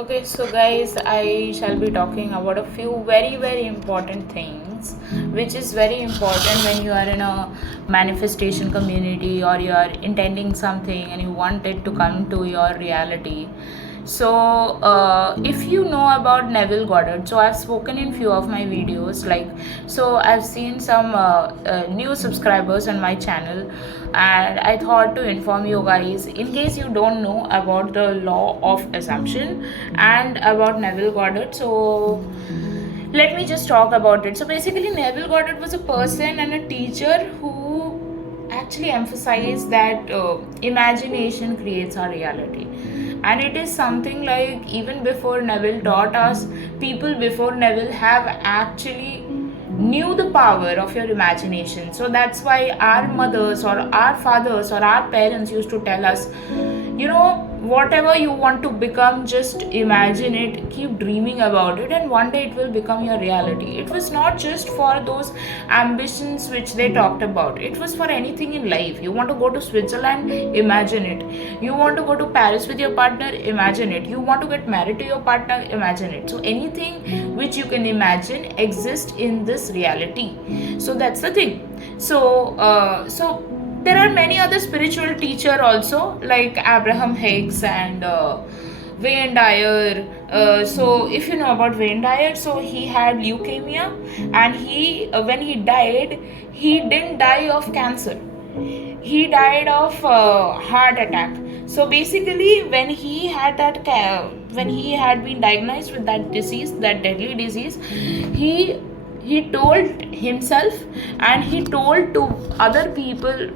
Okay, so guys, I shall be talking about a few very important things, which is very important when you are in a manifestation community or you are intending something and you want it to come to your reality. So, if you know about Neville Goddard, so I've spoken in few of my videos. So I've seen some new subscribers on my channel, and I thought to inform you guys in case you don't know about the law of assumption and about Neville Goddard. So let me just talk about it. So basically, Neville Goddard was a person and a teacher who actually emphasized that imagination creates our reality. And it is something like even before Neville taught us, people before Neville have actually knew the power of your imagination. So that's why our mothers or our fathers or our parents used to tell us, whatever you want to become, just imagine it, keep dreaming about it, and one day it will become your reality. It was not just for those ambitions which they talked about, it was for anything in life. You want to go to Switzerland, imagine it. You want to go to Paris with your partner, imagine it. You want to get married to your partner, imagine it. So anything which you can imagine exists in this reality. So that's the thing. So there are many other spiritual teacher also, like Abraham Hicks and Wayne Dyer. So if you know about Wayne Dyer, so he had leukemia, and he when he died, he didn't die of cancer. He died of heart attack. So basically, when he had when he had been diagnosed with that disease, that deadly disease, he told himself and he told to other people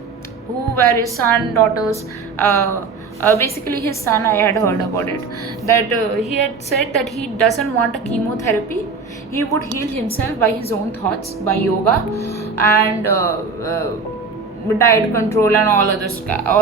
who were his son, daughters, basically his son, I had heard about it, that he had said that he doesn't want a chemotherapy. He would heal himself by his own thoughts, by yoga and diet control and all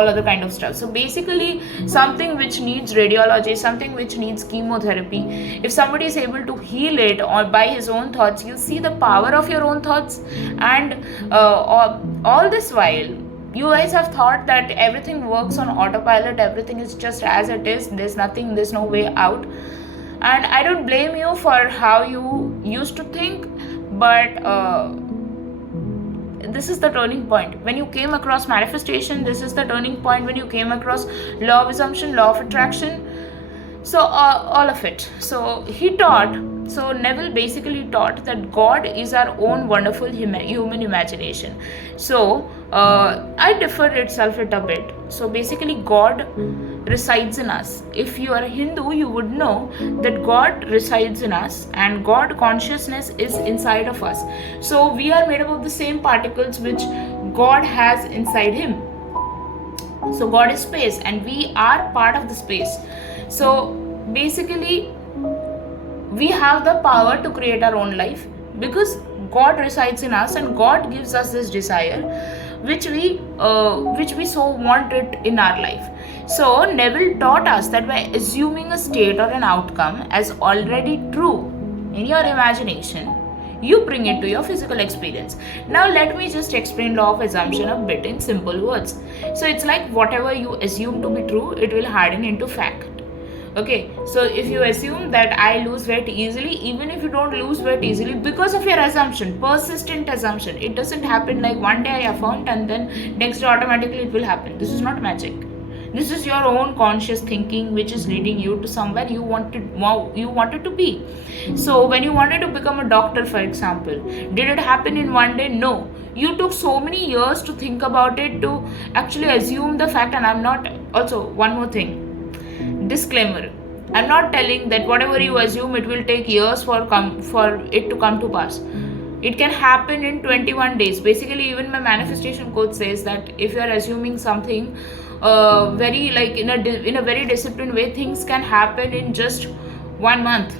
other kind of stuff. So basically, something which needs radiology, something which needs chemotherapy, if somebody is able to heal it or by his own thoughts, you see the power of your own thoughts. And all this while, you guys have thought that everything works on autopilot, everything is just as it is, there's no way out. And I don't blame you for how you used to think, but this is the turning point. When you came across manifestation, this is the turning point. When you came across law of assumption, law of attraction, so all of it. So Neville basically taught that God is our own wonderful human imagination. So I differed itself a bit. So basically, God resides in us. If you are a Hindu, you would know that God resides in us and God consciousness is inside of us. So we are made up of the same particles which God has inside him. So God is space and we are part of the space. So basically, we have the power to create our own life because God resides in us and God gives us this desire which we so want it in our life. So Neville taught us that by assuming a state or an outcome as already true in your imagination, you bring it to your physical experience. Now let me just explain law of assumption a bit in simple words. So it's like whatever you assume to be true, it will harden into fact. Okay, so if you assume that I lose weight easily, even if you don't lose weight easily because of your assumption, persistent assumption, it doesn't happen like one day I affirmed and then next day automatically it will happen. This is not magic. This is your own conscious thinking which is leading you to somewhere you wanted to be. So when you wanted to become a doctor, for example, did it happen in one day? No. You took so many years to think about it, to actually assume the fact. And I'm not, also one more thing, disclaimer, I'm not telling that whatever you assume it will take years for it to come to pass. It can happen in 21 days. Basically, even my manifestation coach says that if you are assuming something very like in a very disciplined way, things can happen in just 1 month.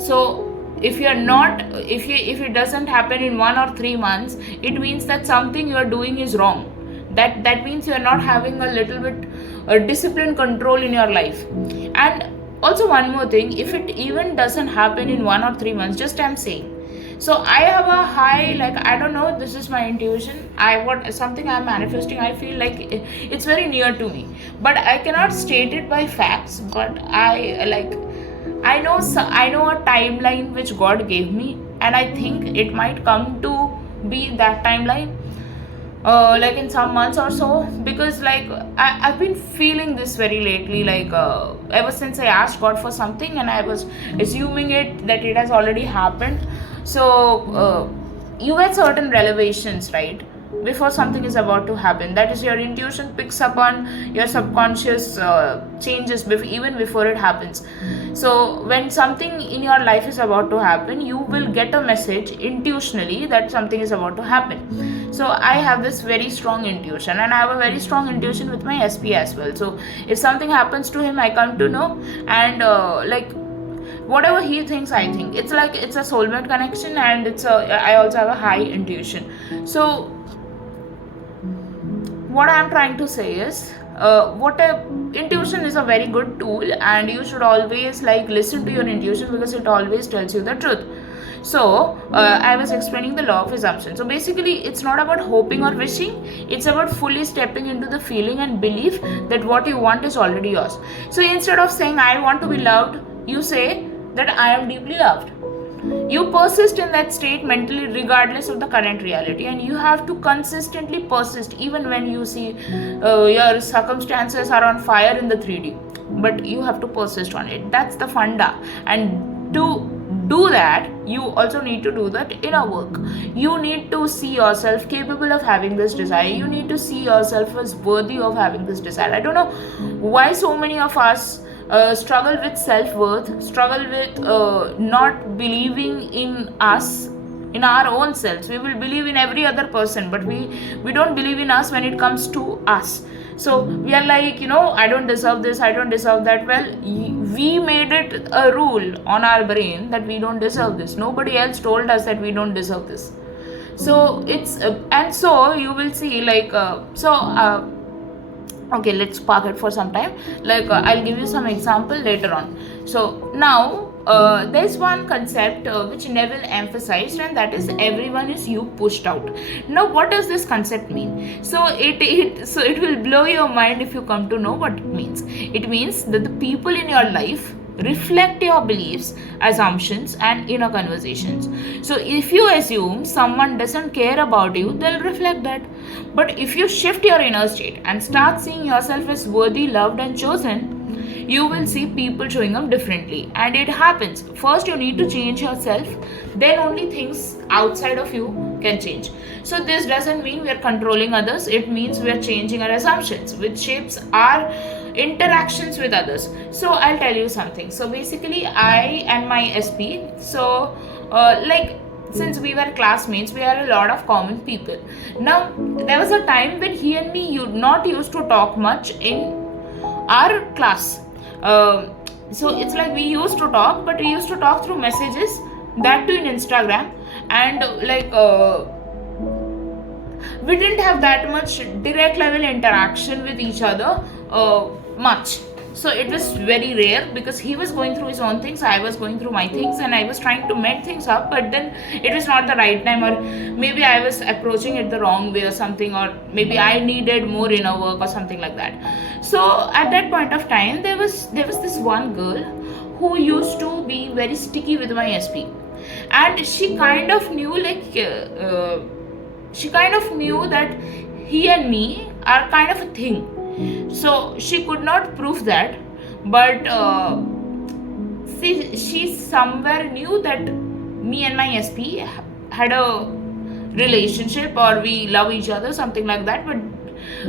So if it doesn't happen in 1 or 3 months, it means that something you are doing is wrong. That means you are not having a little bit discipline control in your life. And also one more thing, if it even doesn't happen in 1 or 3 months, just I'm saying, so I have a high, like, I don't know, this is my intuition, something I'm manifesting, I feel like it's very near to me, but I cannot state it by facts, but I I know a timeline which God gave me, and I think it might come to be that timeline, like in some months or so, because like I've been feeling this very lately, like ever since I asked God for something and I was assuming it that it has already happened. So you get certain revelations, right, before something is about to happen. That is, your intuition picks up on your subconscious changes even before it happens. So when something in your life is about to happen, you will get a message intuitionally that something is about to happen. So I have this very strong intuition, and I have a very strong intuition with my SP as well. So if something happens to him, I come to know, and like whatever he thinks, I think it's like it's a soulmate connection, and I also have a high intuition. So what I'm trying to say is, intuition is a very good tool, and you should always like listen to your intuition because it always tells you the truth. So I was explaining the law of assumption. So basically, it's not about hoping or wishing, it's about fully stepping into the feeling and belief that what you want is already yours. So instead of saying I want to be loved, you say that I am deeply loved. You persist in that state mentally regardless of the current reality, and you have to consistently persist even when you see your circumstances are on fire in the 3D, but you have to persist on it. That's the funda. And to do that, you also need to do that inner work. You need to see yourself capable of having this desire. You need to see yourself as worthy of having this desire. I don't know why so many of us struggle with self-worth, struggle with not believing in us, in our own selves. We will believe in every other person, but we don't believe in us when it comes to us. So we are like, I don't deserve this, I don't deserve that. Well, we made it a rule on our brain that we don't deserve this. Nobody else told us that we don't deserve this. So it's and so you will see like okay, let's park it for some time. Like I'll give you some example later on. So now there's one concept which Neville emphasized, and that is everyone is you pushed out. Now what does this concept mean? So it will blow your mind if you come to know what it means. It means that the people in your life reflect your beliefs, assumptions, and inner conversations. So if you assume someone doesn't care about you, they'll reflect that. But if you shift your inner state and start seeing yourself as worthy, loved, and chosen, you will see people showing up differently. And it happens. First, you need to change yourself, then only things outside of you can change. So this doesn't mean we are controlling others, it means we are changing our assumptions, which shapes our interactions with others. So I'll tell you something. So basically, I and my SP, so like since we were classmates, we had a lot of common people. Now there was a time when he and me not used to talk much in our class. So it's like we used to talk, but we used to talk through messages, that too in Instagram, and like we didn't have that much direct level interaction with each other much. So it was very rare because he was going through his own things, I was going through my things, and I was trying to make things up, but then it was not the right time, or maybe I was approaching it the wrong way or something, or maybe I needed more inner work or something like that. So at that point of time, there was this one girl who used to be very sticky with my SP, and she kind of knew that he and me are kind of a thing. So she could not prove that, but she somewhere knew that me and my SP had a relationship, or we love each other, something like that, but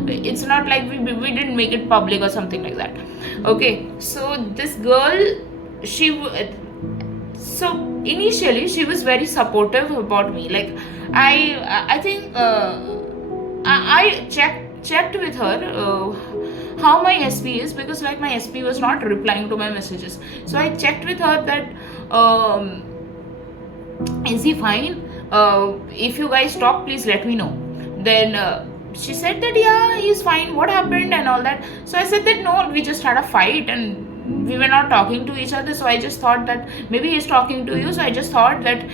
it's not like we didn't make it public or something like that. Okay, so this girl, so initially she was very supportive about me. Like I think I checked with her how my SP is, because like my SP was not replying to my messages. So I checked with her that is he fine? If you guys talk, please let me know. Then she said that yeah, he's fine, what happened and all that. So I said that no, we just had a fight and we were not talking to each other. So I just thought that maybe he's talking to you. So I just thought that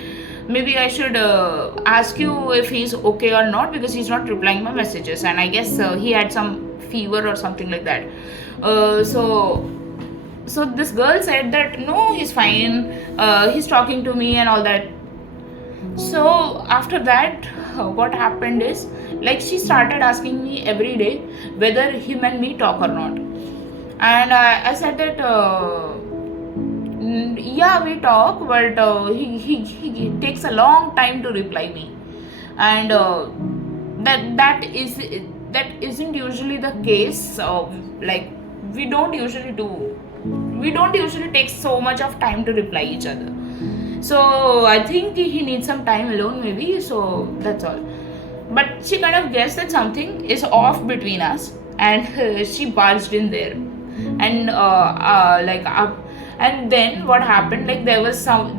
maybe I should ask you if he's okay or not, because he's not replying my messages, and I guess he had some fever or something like that. So so this girl said that no, he's fine, he's talking to me and all that. So after that, what happened is, like, she started asking me every day whether him and me talk or not. And I said that yeah, we talk, but he takes a long time to reply me. And that isn't usually the case. Like, we don't usually take so much of time to reply each other. So I think he needs some time alone, maybe. So that's all. But she kind of guessed that something is off between us, and she barged in there. And and then what happened? Like, there was some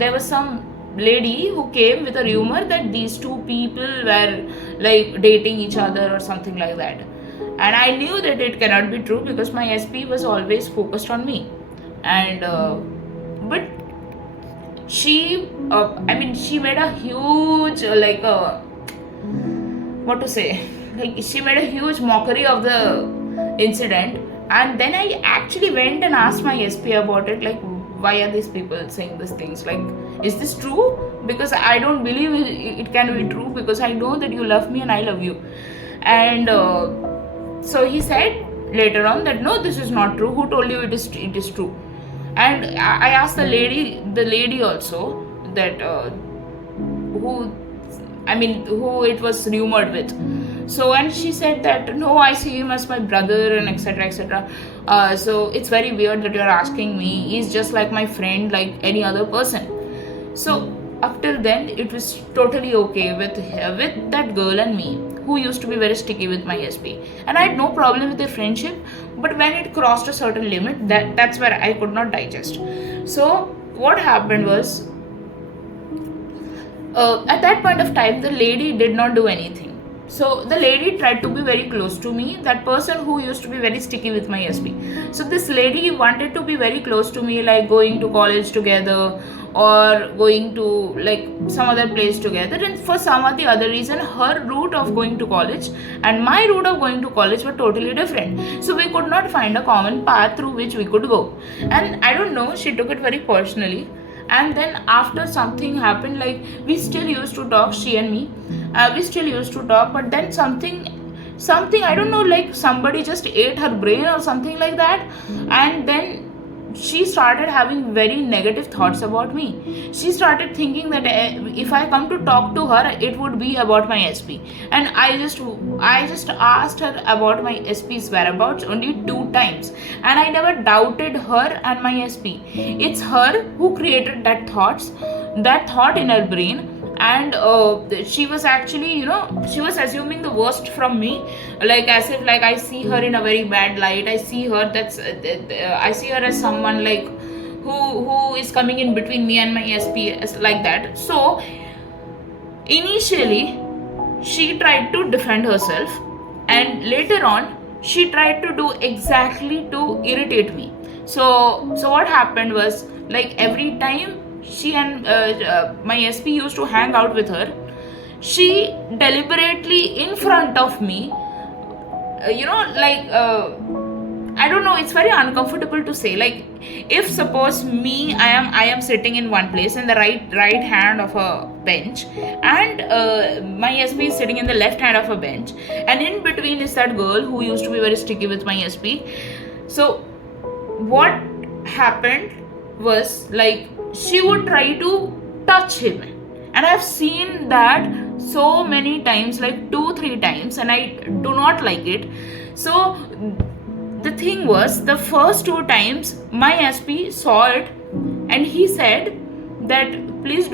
lady who came with a rumor that these two people were like dating each other or something like that. And I knew that it cannot be true because my SP was always focused on me. And but she she made a huge what to say, like, she made a huge mockery of the incident. And then I actually went and asked my SP about it, like, why are these people saying these things, like, is this true? Because I don't believe it can be true, because I know that you love me and I love you. And so he said later on that no, this is not true. Who told you it is true? And I asked the lady also that who it was rumored with. So, and she said that no, I see him as my brother, and etc etc. So it's very weird that you're asking me. He's just like my friend, like any other person. So up till then, it was totally okay with that girl and me, who used to be very sticky with my SP, and I had no problem with their friendship. But when it crossed a certain limit, that's where I could not digest. So what happened was, at that point of time, the lady did not do anything. So the lady tried to be very close to me, that person who used to be very sticky with my SP. So this lady wanted to be very close to me, like going to college together or going to like some other place together. And for some or the other reason, her route of going to college and my route of going to college were totally different. So we could not find a common path through which we could go. And I don't know, she took it very personally. And then after something happened, like, we still used to talk, she and me, we still used to talk. But then something I don't know, like somebody just ate her brain or something like that. And then she started having very negative thoughts about me. She started thinking that if I come to talk to her, it would be about my SP. And I just asked her about my SP's whereabouts only 2 times, and I never doubted her and my SP. It's her who created that thought in her brain. And she was actually, she was assuming the worst from me, like as if like I see her in a very bad light. I see her as someone like who is coming in between me and my SP, like that. So initially she tried to defend herself, and later on she tried to do exactly to irritate me. So what happened was, like, every time she and my SP used to hang out with her, she deliberately in front of me, I don't know, it's very uncomfortable to say, like, if suppose me, I am sitting in one place in the right hand of a bench, and my SP is sitting in the left hand of a bench, and in between is that girl who used to be very sticky with my SP. So what happened was, like, she would try to touch him, and I've seen that so many times, like 2-3 times, and I do not like it. So the thing was, the first 2 times my SP saw it, and he said that please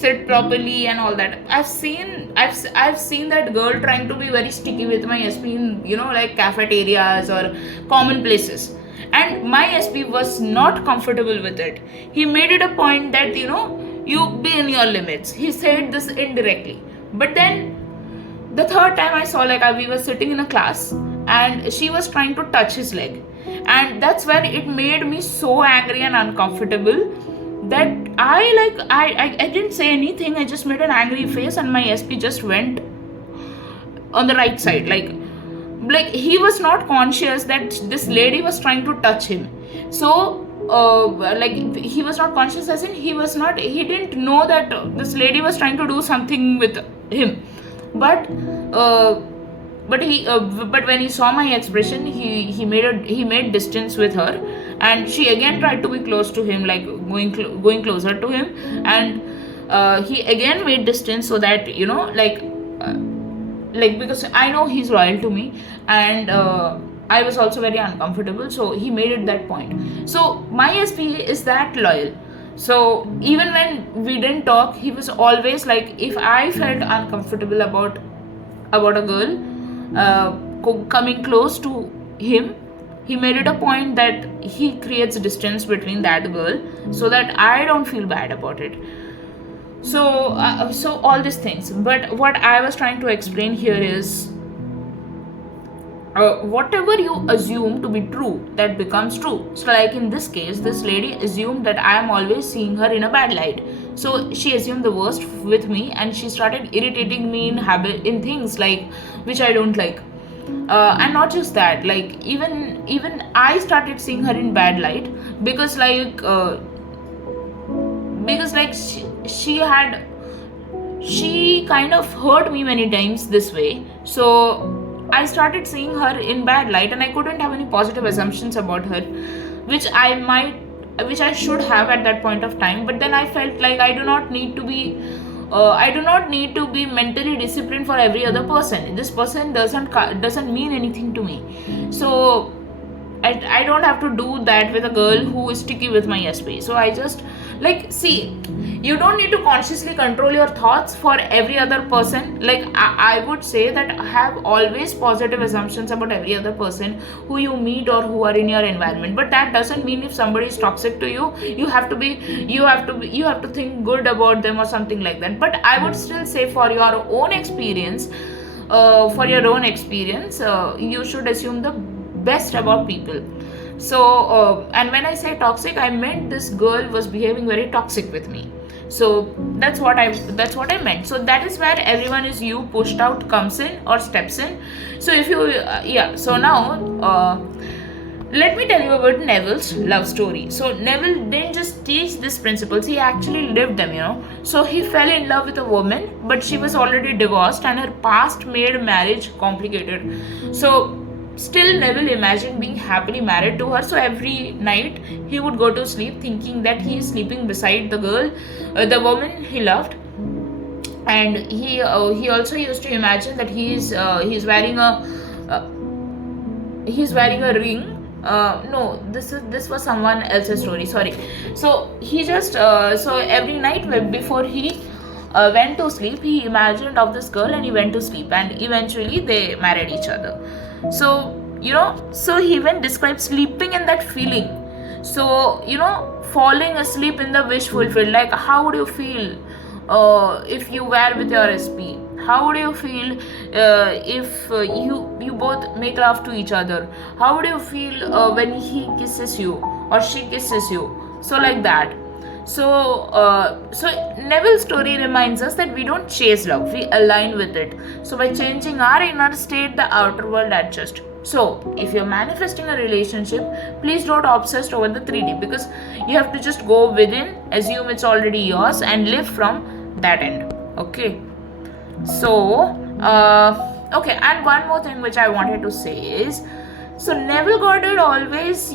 sit properly and all that. I've seen that girl trying to be very sticky with my SP in, like cafeterias or common places. And my SP was not comfortable with it. He made it a point that, you be in your limits. He said this indirectly. But then the third time I saw, like, we were sitting in a class and she was trying to touch his leg. And that's when it made me so angry and uncomfortable that I didn't say anything. I just made an angry face, and my SP just went on the right side. Like he was not conscious that this lady was trying to touch him. So like he was not conscious, as in he didn't know that this lady was trying to do something with him. But uh, but when he saw my expression, he made distance with her, and she again tried to be close to him, like going closer to him, and he again made distance, so that uh, because I know he's loyal to me, and I was also very uncomfortable, so he made it that point. So my SP is that loyal. So even when we didn't talk, he was always like, if I felt uncomfortable about a girl coming close to him, he made it a point that he creates distance between that girl, so that I don't feel bad about it. So all these things. But what I was trying to explain here is, whatever you assume to be true, that becomes true. So like in this case, this lady assumed that I am always seeing her in a bad light, so she assumed the worst with me, and she started irritating me in things like which I don't like. And not just that, like even I started seeing her in bad light, because she kind of hurt me many times this way. So I started seeing her in bad light, and I couldn't have any positive assumptions about her, which I should have at that point of time. But then I felt like I do not need to be mentally disciplined for every other person. This person doesn't mean anything to me. So I don't have to do that with a girl who is sticky with my SP. So I just see, you don't need to consciously control your thoughts for every other person. Like I would say that have always positive assumptions about every other person who you meet or who are in your environment. But that doesn't mean if somebody is toxic to you, you have to think good about them or something like that. But I would still say, for your own experience, you should assume the best about people. So and when I say toxic, I meant this girl was behaving very toxic with me. So that's what I meant. So that is where everyone is you pushed out comes in or steps in. So if you so now let me tell you about Neville's love story. So Neville didn't just teach these principles, he actually lived them. So he fell in love with a woman, but she was already divorced, and her past made marriage complicated. So still, Neville imagined being happily married to her. So every night he would go to sleep thinking that he is sleeping beside the girl, the woman he loved. And he also used to imagine that he's wearing a ring. No, this was someone else's story. Sorry. So he just so every night before he went to sleep, he imagined of this girl, and he went to sleep, and eventually they married each other. So so he even describes sleeping in that feeling. So falling asleep in the wish fulfilled. Like, how would you feel if you were with your SP? How would you feel if you both make love to each other? How would you feel when he kisses you or she kisses you? So like that. So Neville's story reminds us that we don't chase love, we align with it. So by changing our inner state, the outer world adjusts. So if you're manifesting a relationship, please don't obsess over the 3D, because you have to just go within, assume it's already yours, and live from that end. Okay. So okay, and one more thing which I wanted to say is, so Neville Goddard always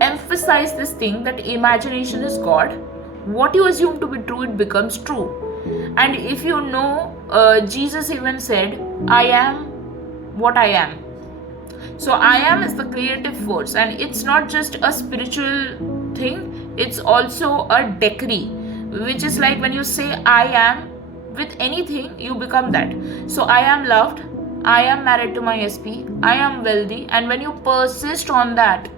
emphasize this thing that imagination is God. What you assume to be true, it becomes true. And if Jesus even said, I am what I am. So I am is the creative force, and it's not just a spiritual thing, it's also a decree, which is like when you say I am with anything, you become that. So I am loved, I am married to my SP, I am wealthy, and when you persist on that,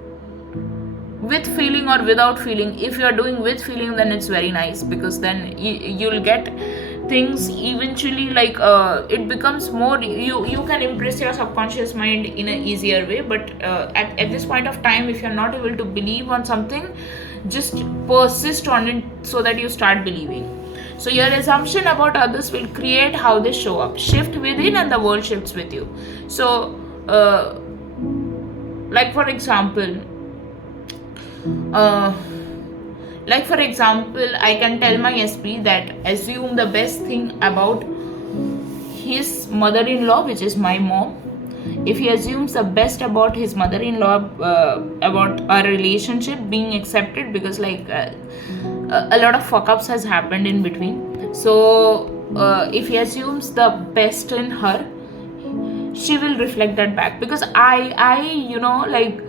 with feeling or without feeling, if you are doing with feeling, then it's very nice, because then you'll get things eventually, like it becomes more, you can impress your subconscious mind in an easier way. But at this point of time, if you're not able to believe on something, just persist on it so that you start believing. So your assumption about others will create how they show up. Shift within and the world shifts with you. So like for example, uh, like for example, I can tell my SP that assume the best thing about his mother-in-law, which is my mom. If he assumes the best about his mother-in-law, about our relationship being accepted, because like a lot of fuck-ups has happened in between. So if he assumes the best in her, she will reflect that back, because I you know, like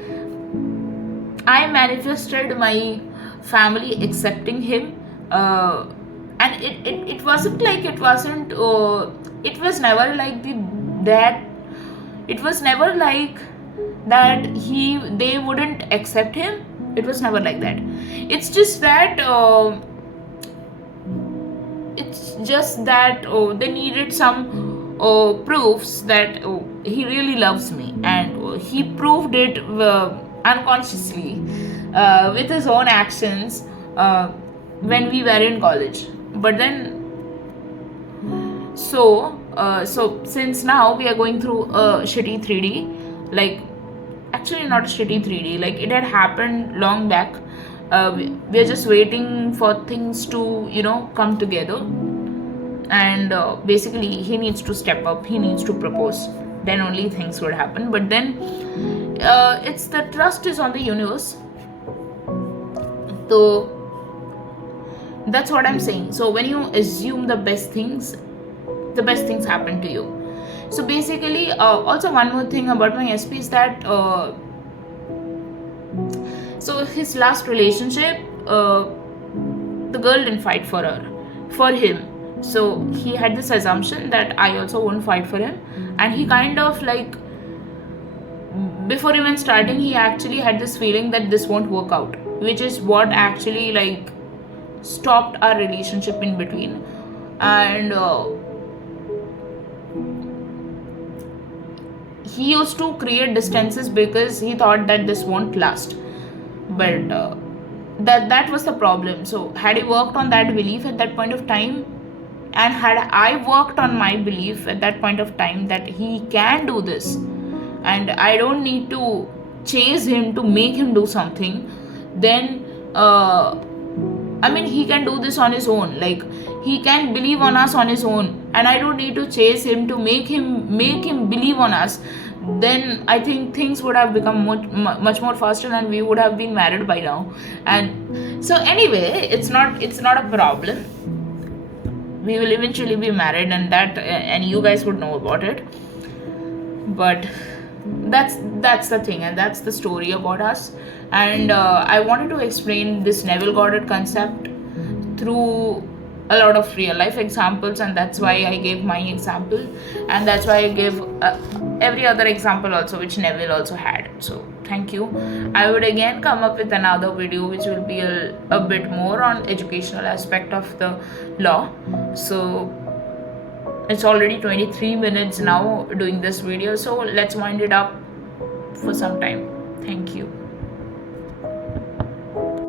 I manifested my family accepting him, and it wasn't like it was never like that it was never like that they wouldn't accept him. It was never like that. It's just that they needed some proofs that he really loves me, and he proved it unconsciously with his own actions when we were in college. But then so since now we are going through a shitty 3D, like actually not a shitty 3D, like it had happened long back. We are just waiting for things to, you know, come together, and basically he needs to step up, he needs to propose, then only things would happen. But then it's the trust is on the universe. So that's what I'm saying. So when you assume the best things happen to you. So basically also one more thing about my SP is that so his last relationship, the girl didn't fight for him. So he had this assumption that I also won't fight for him, and he kind of like, before even starting, he actually had this feeling that this won't work out, which is what actually like stopped our relationship in between. And he used to create distances because he thought that this won't last. But that was the problem. So had he worked on that belief at that point of time, and had I worked on my belief at that point of time that he can do this, and I don't need to chase him to make him do something, then I mean, he can do this on his own. Like, he can believe on us on his own, and I don't need to chase him to make him believe on us. Then I think things would have become much more faster, and we would have been married by now. And so anyway, it's not a problem. We will eventually be married, and you guys would know about it. But that's the thing, and that's the story about us. And I wanted to explain this Neville Goddard concept through a lot of real life examples, and that's why I gave my example, and that's why I gave every other example also which Neville also had. So thank you. I would again come up with another video which will be a bit more on educational aspect of the law. So it's already 23 minutes now doing this video, so let's wind it up for some time. Thank you.